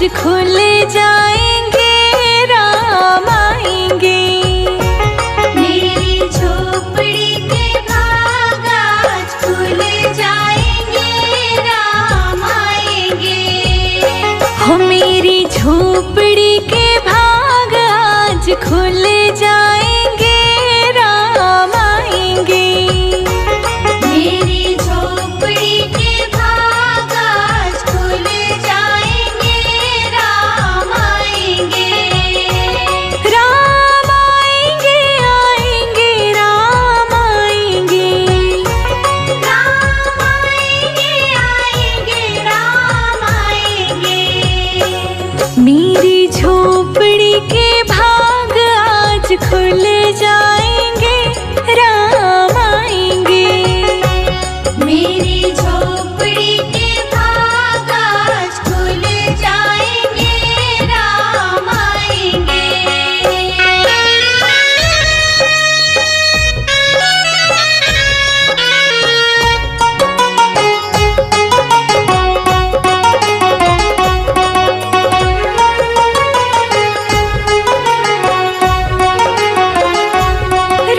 आज खुल जाएंगे, राम आएंगे। मेरी झोपड़ी के भाग आज खुल जाएंगे, राम आएंगे। हो मेरी झोपड़ी के भाग आज खुल जाएंगे, राम आएंगे। मेरी झोपड़ी के भाग आज खुल जाएंगे, राम आएंगे। राम आएंगे, आएंगे, राम आएंगे। राम आएंगे, आएंगे, राम आएंगे। मेरी झोपड़ी के भाग आज खुल जाएंगे, राम आएंगे। मेरी झोपड़ी के भाग आज खुल जाएंगे, राम आएंगे।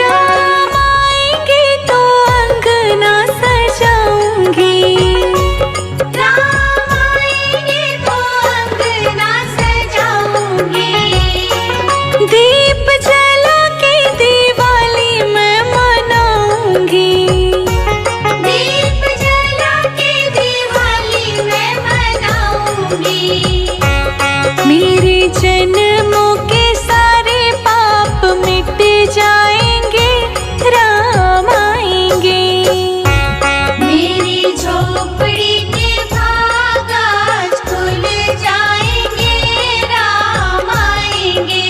राम आएंगे तो अंगना सजाऊंगी। राम आएंगे तो अंगना सजाऊंगी। दीप जला के दिवाली मैं मनाऊंगी। दीप जला के दिवाली मैं मनाऊंगी। मेरे जन्मों के सारे पाप मिट जाएंगे, राम आएंगे। मेरी झोपड़ी के भाग आज खुल जाएंगे, राम आएंगे।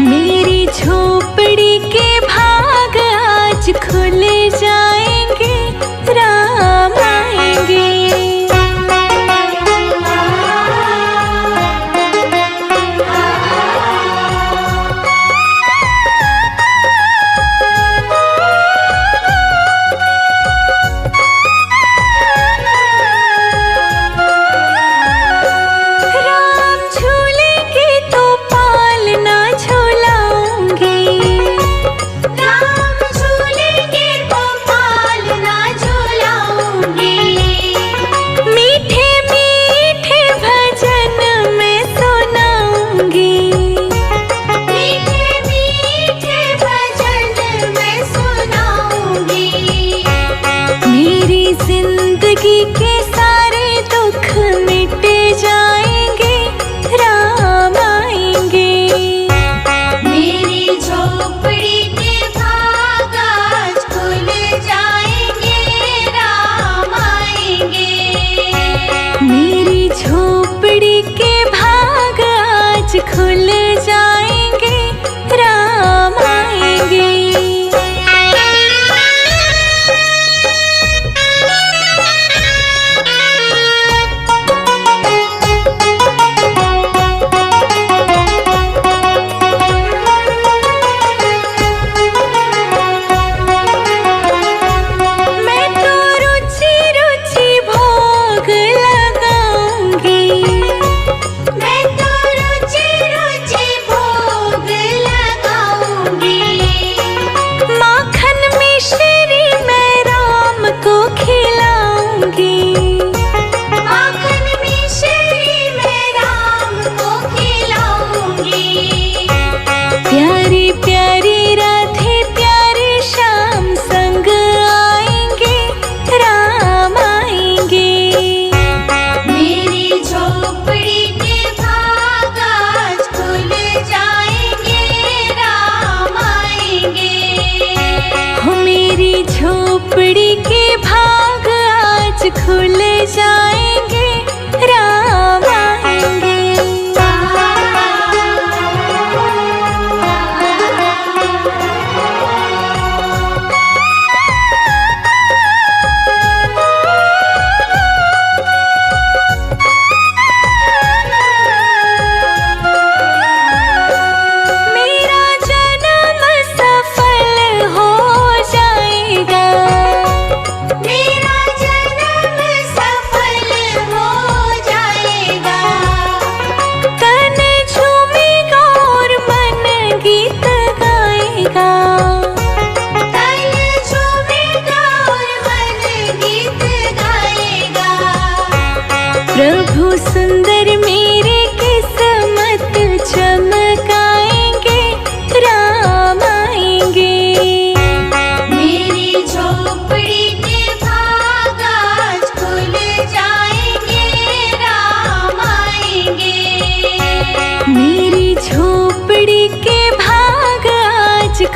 मेरी झोपड़ी के भाग आज खुल जाएंगे, राम आएंगे। राम झूलेंगे तो पालना झूलाऊंगी। राम झूलेंगे तो पालना झूलाऊंगी। मीठे मीठे भजन मैं सुनाऊंगी। मीठे मीठे भजन मैं सुनाऊंगी। मेरी जिंदगी के सारे दुख मिट जाएंगे, राम आएंगे। मेरी झोपड़ी के भाग आज खुल जाएंगे, राम आएंगे। मेरी झोपड़ी के भाग आज खुल जाएंगे, राम आएंगे। मैं तो रुचि रुचि भोग लगाऊंगी। मैं तो रुचि रुचि भोग लगाऊंगी। माखन मिश्री मैं राम को खिलाऊंगी। माखन मिश्री मैं राम को खिलाऊंगी। प्यारी प्यारी राधे प्यारे श्याम संग आएंगे, राम आएंगे। मेरी झोपड़ी के भाग आज खुल जाएंगे, राम आएंगे। हो मेरी झोपड़ी के भाग आज खुल जाएंगे, राम आएंगे। मेरा जन्म सफल हो जाएगा। मेरा जन्म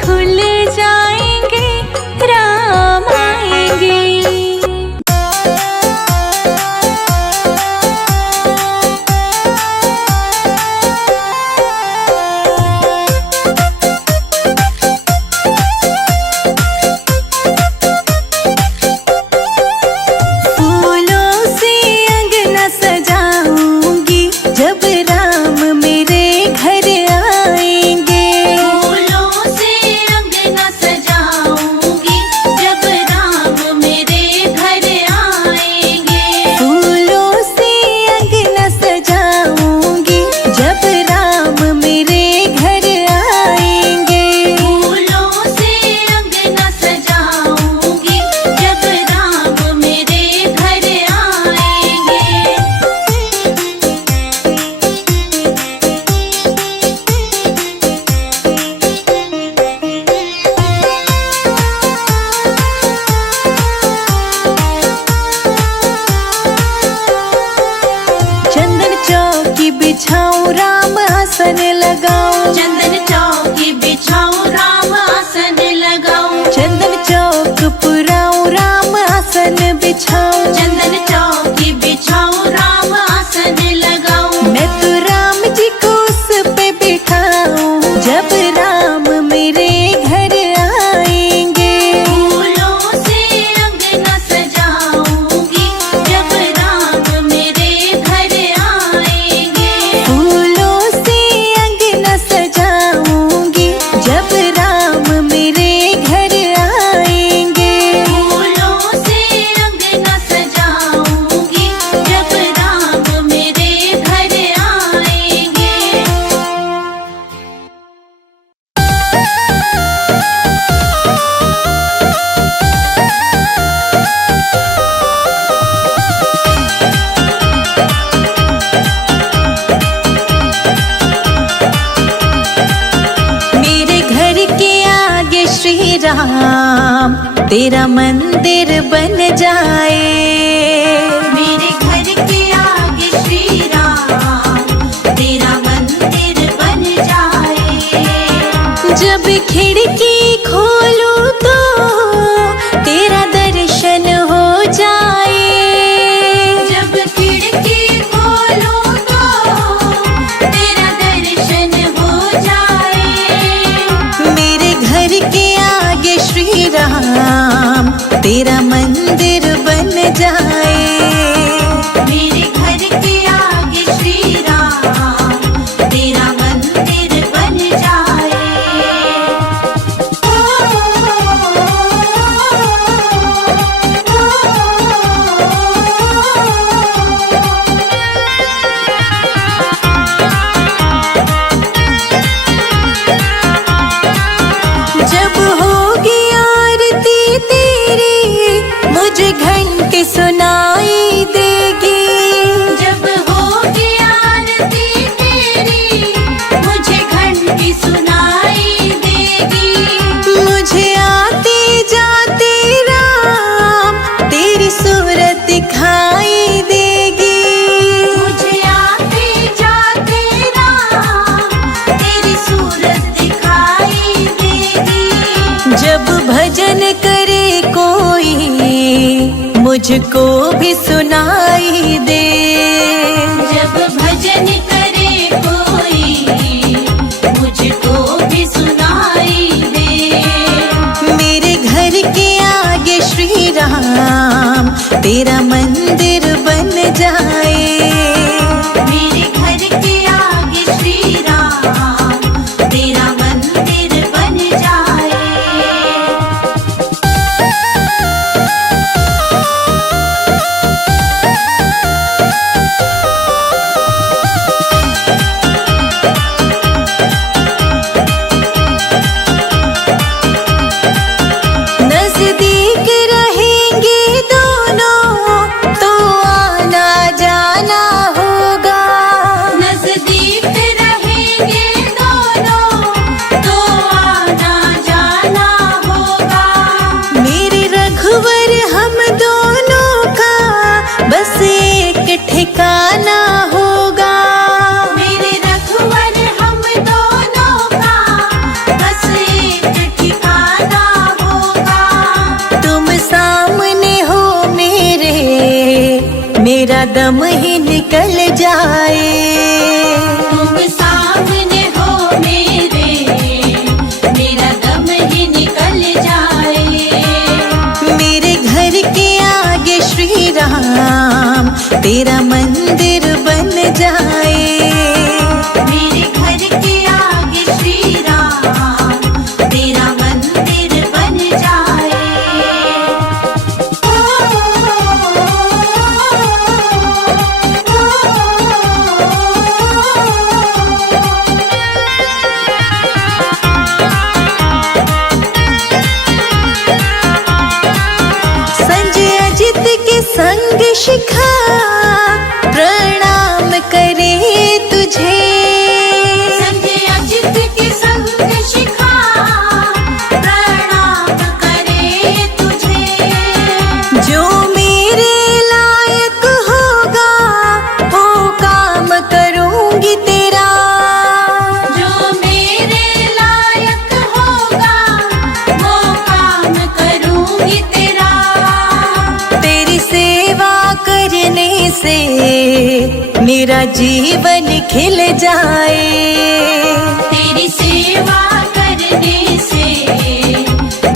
खुल जाएंगे, राम आएंगे। बिछाऊं राम आसन लगाऊं, चंदन चौकी बिछाऊं राम आसन लगाऊं, चंदन चौक पुराऊं राम आसन बिछाऊं, चंदन चौकी बिछाऊं राम आसन लगाऊं। मैं तो राम जी को उस पे बिठाऊं, जब राम मेरे घर आएंगे। फूलों से अंगना सजाऊंगी, जब राम मेरे घर आएंगे। फूलों से अंगना सजाऊंगी, जब राम मेरे घर आएंगे। फूलों से अंगना सजाऊंगी, जब राम मेरे घर आएंगे। मेरे घर के आगे श्री राम तेरा मंदिर बन जाए। मेरे घर के आगे श्री राम तेरा मंदिर बन जाए। जब खिड़की खोलूं तो तेरा दर्शन हो जाए। जब खिड़की खोलूं तो तेरा दर्शन हो जाए। मेरे घर के आगे श्री राम तेरा मंदिर बन जाए। मेरे घर के आगे श्री राम तेरा मंदिर बन जाए। जब होगी आरती तेरी मुझे घंटी सुनाई देगी। जब होगी आरती तेरी मुझे घंटी सुनाई देगी। मुझे आते जाते राम तेरी सूरत दिखाई देगी। मुझे आते जाते राम तेरी सूरत दिखाई देगी। जब भजन करे कोई मुझको भी सुनाई दे। जब भजन करे कोई मुझको भी सुनाई दे। मेरे घर के आगे श्री राम तेरा मंदिर बन जाए। मेरे घर के आगे श्री राम तेरा मंदिर बन जाए। मेरा दम ही निकल जाए। तुम सामने हो मेरे, मेरा दम ही निकल जाए। मेरे घर के आगे श्री राम तेरा मंदिर बन जाए। मेरे घर के आगे श्री राम तेरा मंदिर बन जाए। संजय अजित के संग शिखा प्रणाम करे तुझे। संजय अजित के संग शिखा प्रणाम करे तुझे। जो मेरे लायक होगा वो काम करूंगी तेरा। जो मेरे लायक होगा वो काम करूंगी तेरा। तेरी सेवा करने से मेरा जीवन खिल जाए। तेरी सेवा करने से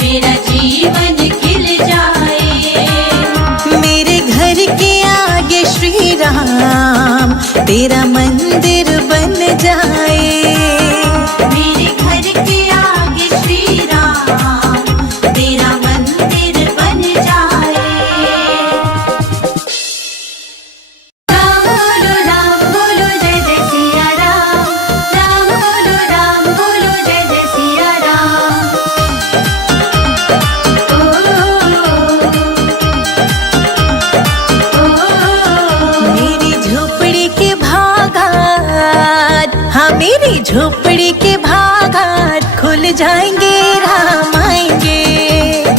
मेरा जीवन खिल जाए। मेरे घर के आगे श्री राम तेरा मंदिर बन जाए। मेरे घर के आगे श्री राम तेरा मंदिर बन जाए। राम बोलो जय जय सिया राम। राम बोलो जय जय सिया राम। मेरी झोपड़ी के भागात, हाँ मेरी झोपड़ी के भागात खुल जाएंगे राम आएंगे।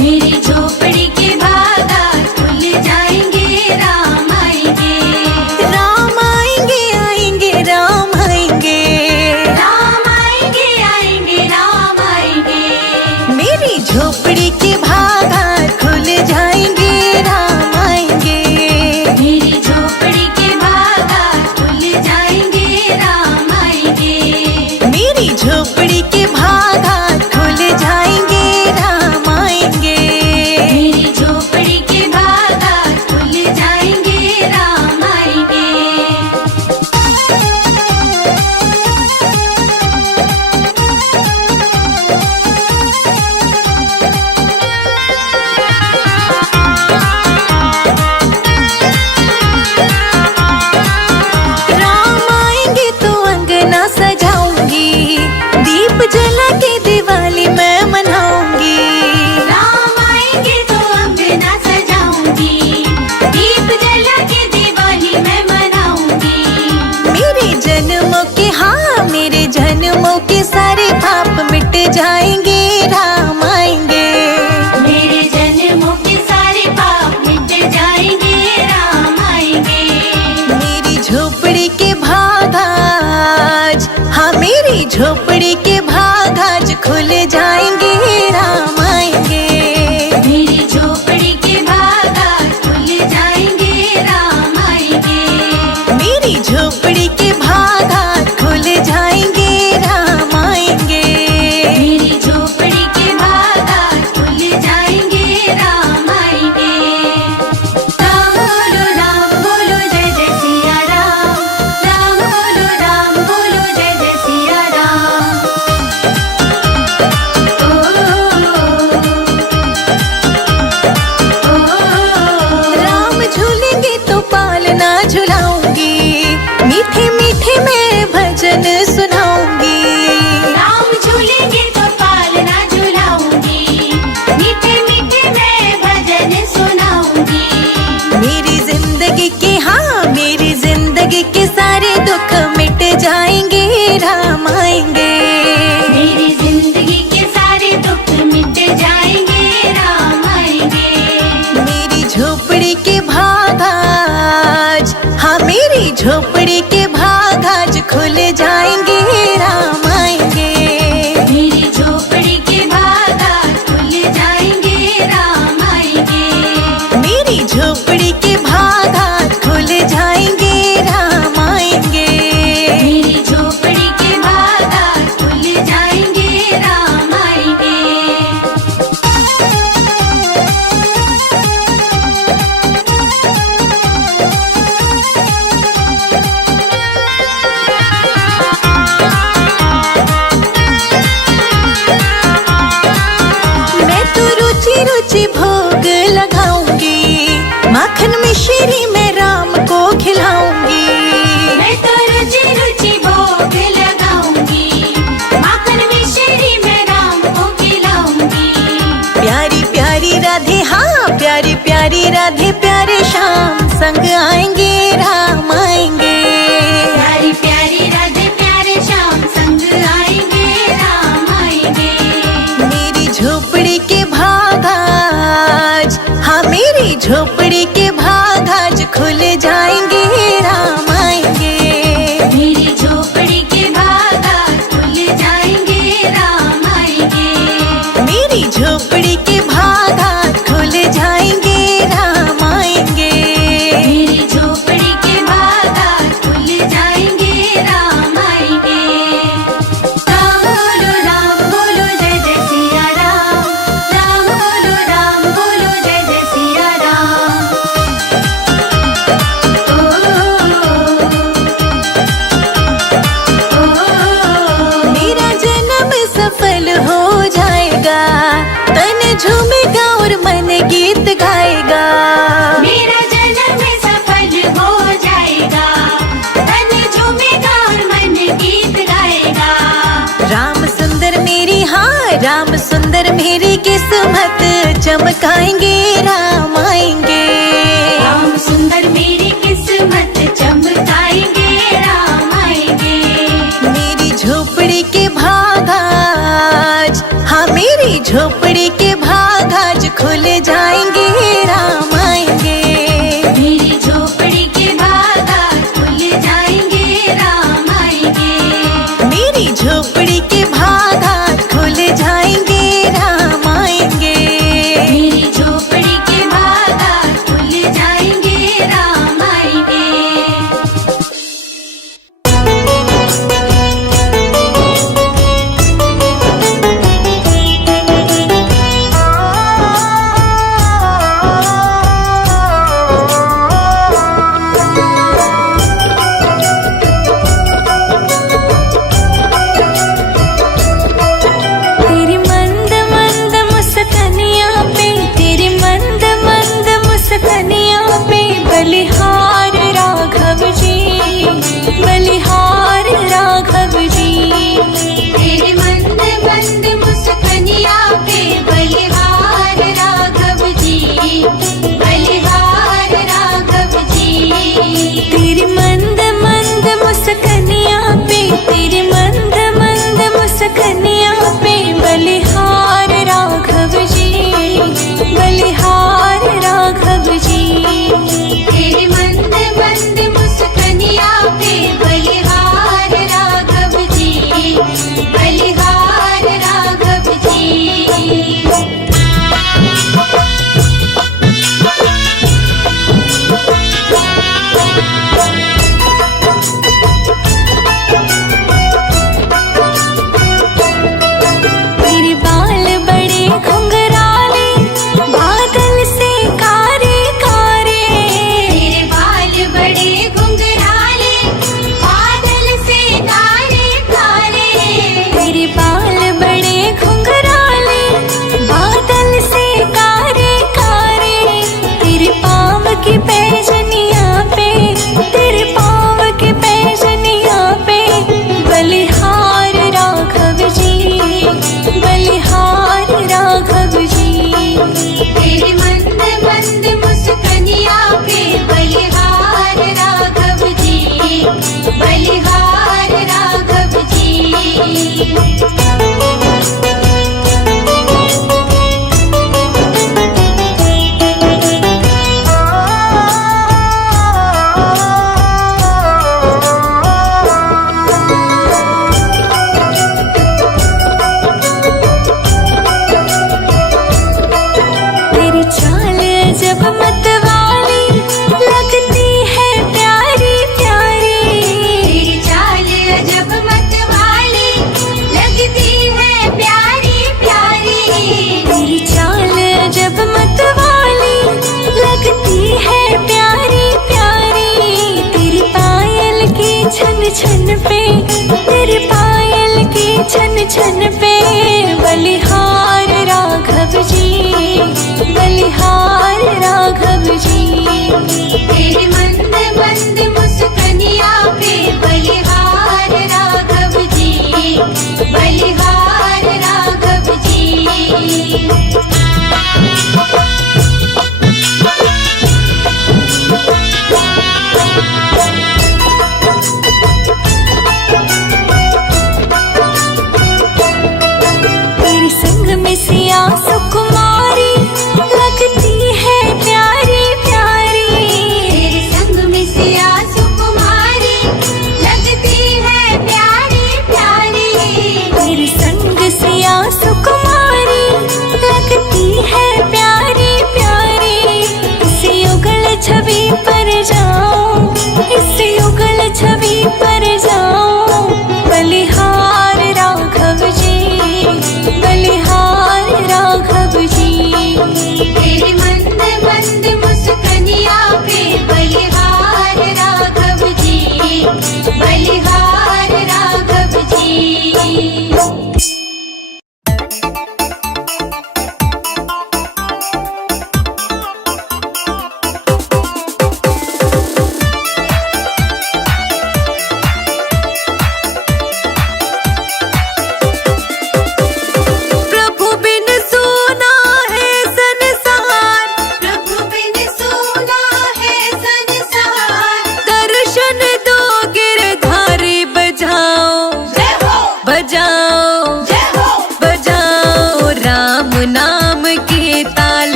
मेरी झोपड़ी के बागात खुल जाएंगे राम आएंगे। राम आएंगे आएंगे राम आएंगे। राम आएंगे आएंगे राम आएंगे। मेरी झोपड़ी के भागात खुल जाएंगे राम आएंगे। मेरी झोपड़ी के बागात खुल जाएंगे राम आएंगे। मेरी झोपड़ी के भागात खुल जाएंगे राम आएंगे। मेरी झोपड़ी के बागात खुल जाएंगे राम आएंगे। राम आएंगे तो अंगना सजाऊंगी, दीप जला के दिवाली मैं मनाऊंगी। राम आएंगे तो अंगना सजाऊंगी, दीप जला के दिवाली मैं मनाऊंगी। मेरे जन्मों के, हाँ मेरे जन्मों के सारे पाप मिट जाएंगे राम आएंगे। मेरे जन्मों के सारे पाप मिट जाएंगे राम आएंगे। मेरी झोपड़ी के भागाज, हाँ मेरी झोपड़ी के भागाज खुल जाएंगे राम आएंगे। मेरी झोपड़ी के बागात खुल जाएंगे राम आएंगे। मेरी झोपड़ी के भागात खुल जाएंगे राम आएंगे। मेरी झोपड़ी के बागात खुल जाएंगे राम आएंगे। राम बोलो जय जय सिया राम। राम बोलो जय जय सिया राम। झूमेगा और मन गीत गाएगा। मेरा जन्म सफल हो जाएगा, तन झूमेगा और मन गीत गाएगा। राम सुंदर मेरी, हाँ राम सुंदर मेरी किस्मत चमकाएंगे, राम आएंगे। राम सुंदर मेरी किस्मत चमकाएंगे, राम आएंगे। मेरी झोपड़ी के भाग आज, हाँ मेरी झोपड़ी के भाग आज खुल जाएंगे, राम आएंगे। मेरी झोपड़ी के भाग आज खुल जाएंगे, राम आएंगे। मेरी झोपड़ी के भाग आज खुल जाएंगे, राम आएंगे। मेरी झोपड़ी के भाग आज खुल जाएंगे, राम आएंगे। तेरी मंद मंद मुस्कानियाँ पे, तेरी मंद मंद मुस्कानियाँ पे बलिहार राघव जी, बलिहार राघव जी। तेरे मंद मंद मुस्कानियाँ पे बलिहार राघव जी, बलिहार राघव जी। तेरी मंद मंद मुस्कानियाँ पे, तेरी मंद मंद मुस्कानियाँ पे बलिहार राघव जी, बलिहार राघव जी। तेरे मंद मंद मुस्कानियाँ पे बलिहार राघव जी, बलिहार राघव जी। तेरे बाल बड़े घुंघराले, बादल से कारे कारे। तेरे बाल बड़े घुंघराले, बादल से कारे कारे। तेरे बाल बड़े घुंघराले, बादल से कारे कारे। तेरे पाँव की पैजनियाँ पे, तेरे पाँव की पैजनियाँ पे बलिहार राघव जी, बलिहार राघव जी। तेरे मंद मंद मुस्कानियाँ पे बलिहार राघव जी, बलिहार राघव जी। तेरी चाल जब मतवाली लगती है प्यारी प्यारी। तेरी चाल जब मतवाली लगती है प्यारी प्यारी। तेरी चाल जब मतवाली लगती है प्यारी प्यारी। तेरी पायल की छन छन पे, तेरी पायल की छन छन पे बलिहार राघव जी, बलिहार राघव जी। तेरे मंद मंद मुस्कानियाँ पे बलिहार राघव जी, बलिहार राघव जी। तेरे संग में सिया सुकुमारी लगती है प्यारी प्यारी। तेरे संग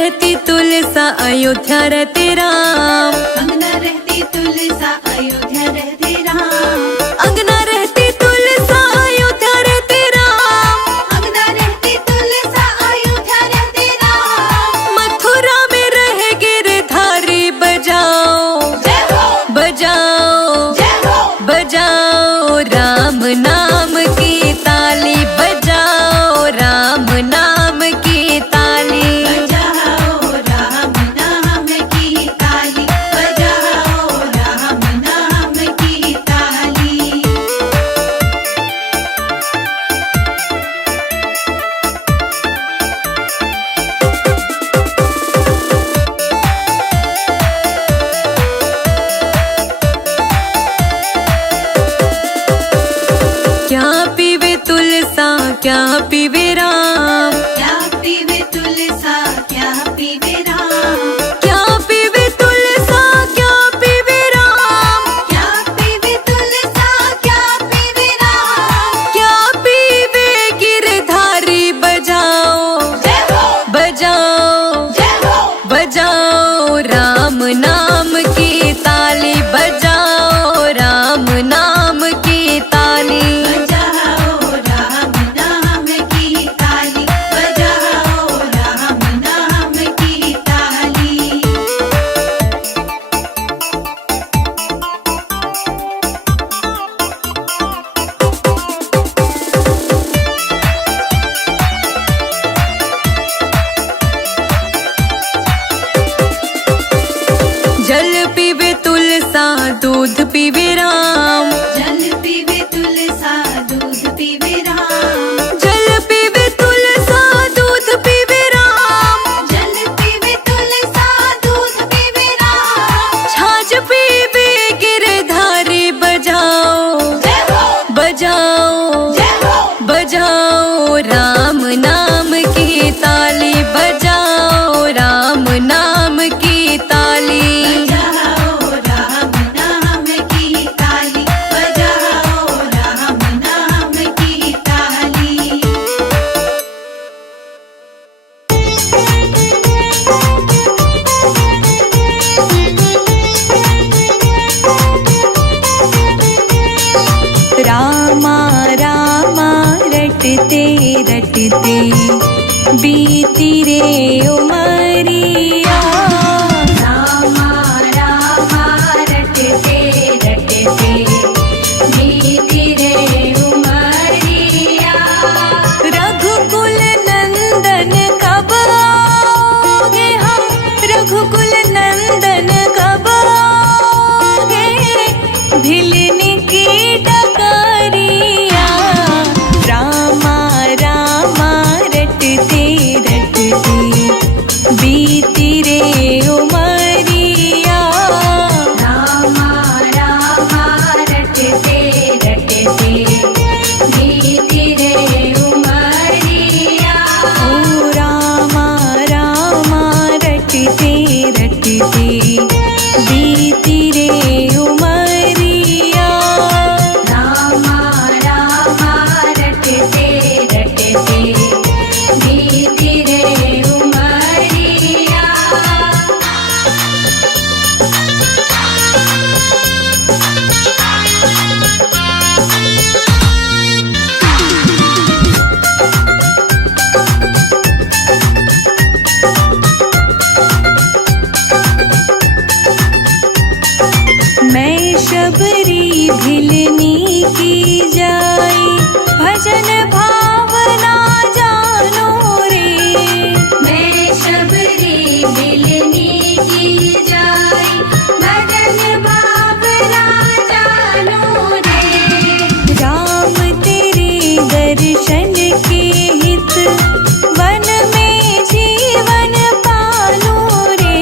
रहती तुलसा अयोध्या रहते राम। अंगना रहती तुलसा अयोध्या रहते राम। अंगना रहती तुलसा अयोध्या रहते राम। अंगना रहती तुलसा अयोध्या रहते राम। मथुरा में रहे गिरधारी बजाओ जय हो बजाओ जय हो बजाओ राम नाम की ताली बजाओ राम नाम की ताली। बजाओ राम नाम की ताली बजाओ राम नाम की ताली। क्या पीवे तुलसा क्या पीवे राम। क्या पीवे तुलसा क्या पीवे राम। क्या पीवे तुलसा क्या पीवे राम। क्या पीवे तुलसा क्या पीवे राम। क्या पीवे गिरधारी बजाओ जय हो बजाओ जय हो बजाओ राम नाम की ताली बजाओ राम नाम की ताली। बजाओ राम नाम की ताली बजाओ राम नाम की ताली। जल पीवे तुलसा दूध पीवे राम। जल पीवे तुलसा दूध पीवे राम। जल पीवे तुलसा दूध पीवे राम। जल पीवे तुलसा दूध पीवे राम। छाछ पीवे गिरधारी बजाओ जय हो बजाओ जय हो बजाओ राम नाम की ताली बजाओ राम नाम की ताली। बजाओ राम नाम की ताली बजाओ राम नाम की ताली। रामा रामा रटते रटते बीती रे उमरिया। रामा रामा रटते रटते बीती रे उमरिया। रघुकुल नंदन कब आओगे हम रघुकुल नंदन कब आओगे भिलनी की डगरिया। रामा रामा रटते रटते बीती रे उमरिया। रामा रामा रटते रटते बीती रे उमरिया। ओ रामा रामा रटते रटते बीती रे उमरिया। रामा रामा रटते रटते बीती रे उमरिया। मैं शबरी भिलनी की जाई भजन भावना जानो रे। मैं शबरी बिलनी की जाई भजन भावना जानो रे। राम तेरे दर्शन के हित वन में जीवन पालो रे।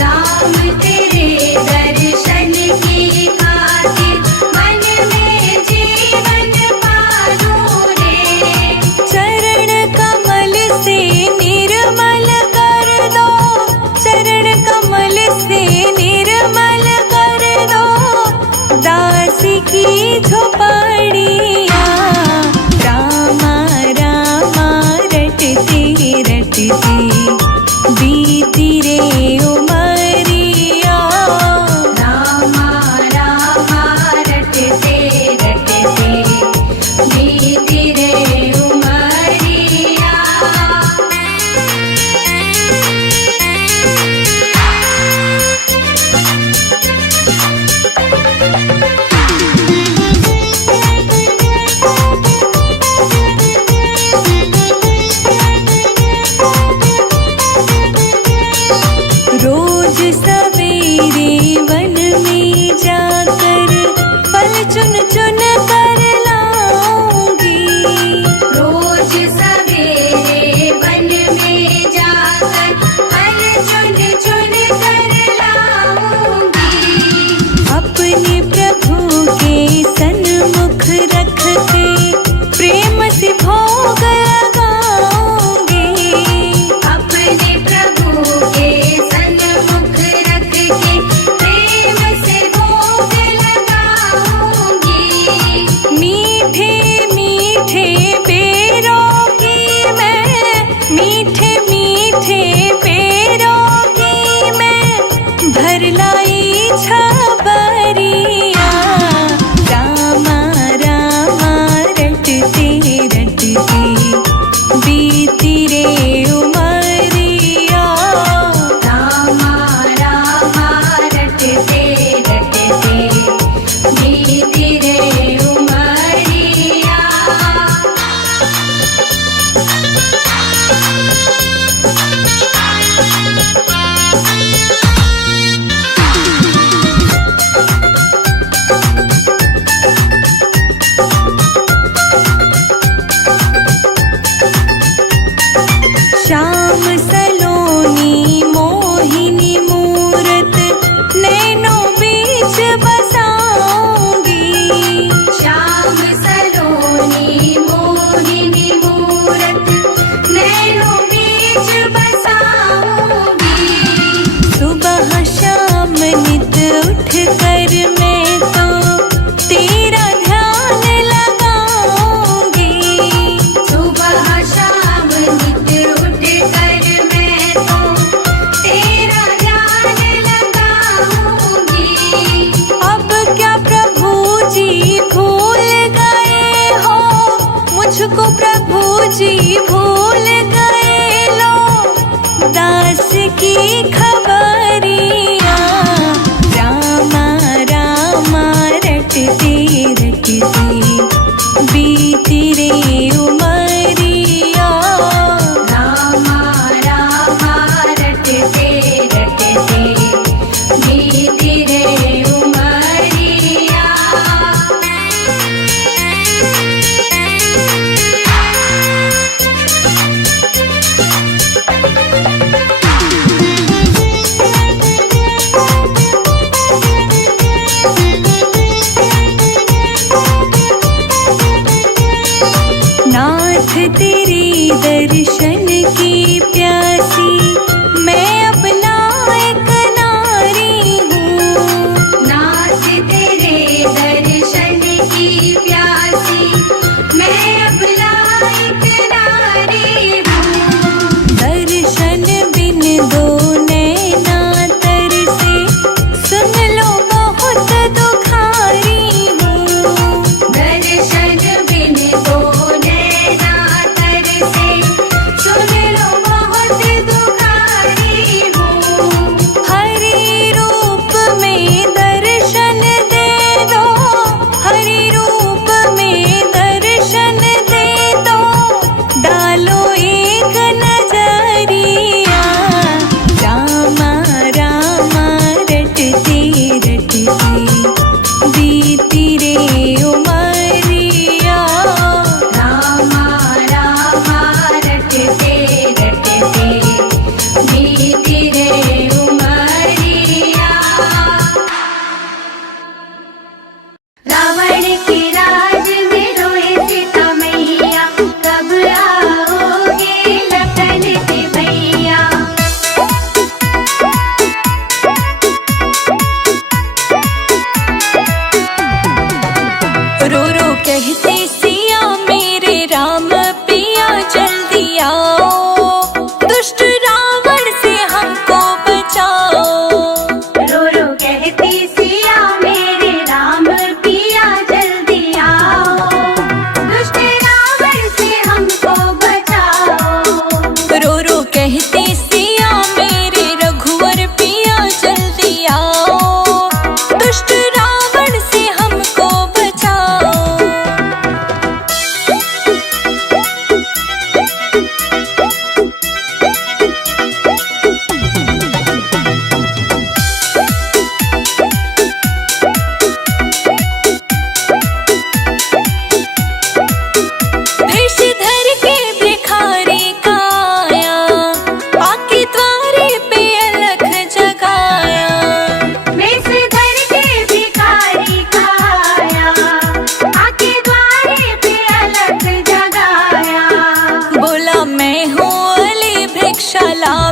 राम तेरे दर्शन की खातिर मन में जीवन पालो रे। चरण कमल से निर्मल कर दो कर फल चुन चुन कर लाऊंगी। अपने प्रभु के सन्मुख रख के प्रेम से भोग लगाऊंगी। अपने प्रभु के सन्मुख रख के प्रेम से भोग लगाऊंगी। मीठे मीठे बेरों की मैं, मीठे मीठे बेरों की मैं भर लाई छबरिया। रामा रामा रटते रटते बीती रे उमरिया। रामा रामा रटते रटते बीती रे उमरिया। श्याम सलोनी मोहिनी मूरत नैनों बीच बसाऊंगी। श्याम सलोनी मोहिनी मूरत नैनों बीच बसाऊंगी। सुबह शाम नित उठ कर मैं तो तेरा ध्यान लगाऊंगी। सुबह शाम नित उठ कर मैं तो तेरा ध्यान लगाऊंगी। अब क्या प्रभु जी भूल गए हो मुझको, प्रभु जी भूल गए लो दास की खबरिया। रामा रामा रटते रटते बीती रे उमरिया। रामा रामा रटते रटते बीती रे उमरिया। नाथ तेरे दर्शन की प्यासी मैं अपना एक नारी हूँ। नाथ तेरे दर्शन की प्यासी मैं अपना एक नारी हूँ। दर्शन बिन दो नैना तरसे सुन लो बहुत दुखारी हूँ। दर्शन बिन दो नैना तरसे सुन लो बहुत दुखा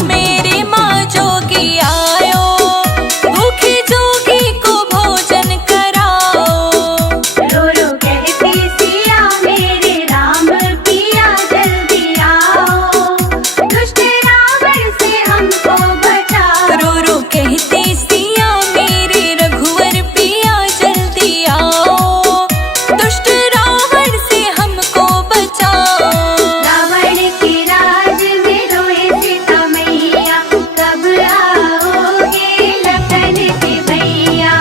मेरे माँ जोगी आयो, भूखे जोगी को भोजन कराओ। रो रो कहती सिया मेरे राम पिया जल्दी आओ, दुष्ट रावण से हमको बचाओ। रो रो कहते सिया मेरे रघुवर पिया जल्दी आओ, दुष्ट रावण से हमको बचाओ। रावण के राज में रोए सीता मैया, कब आओगे लखन के भैया।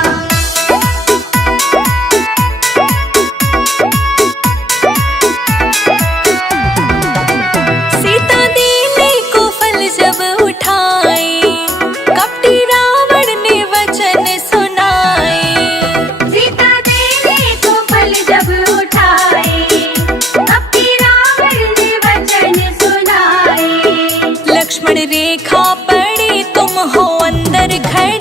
सीता देने को फल जब उठाए, कपटी रावण ने वचन सुनाए। सीता देने को फल जब उठाए, कपटी रावण ने वचन सुनाए। लक्ष्मण रेखा पड़े तुम हो अंदर खड़े,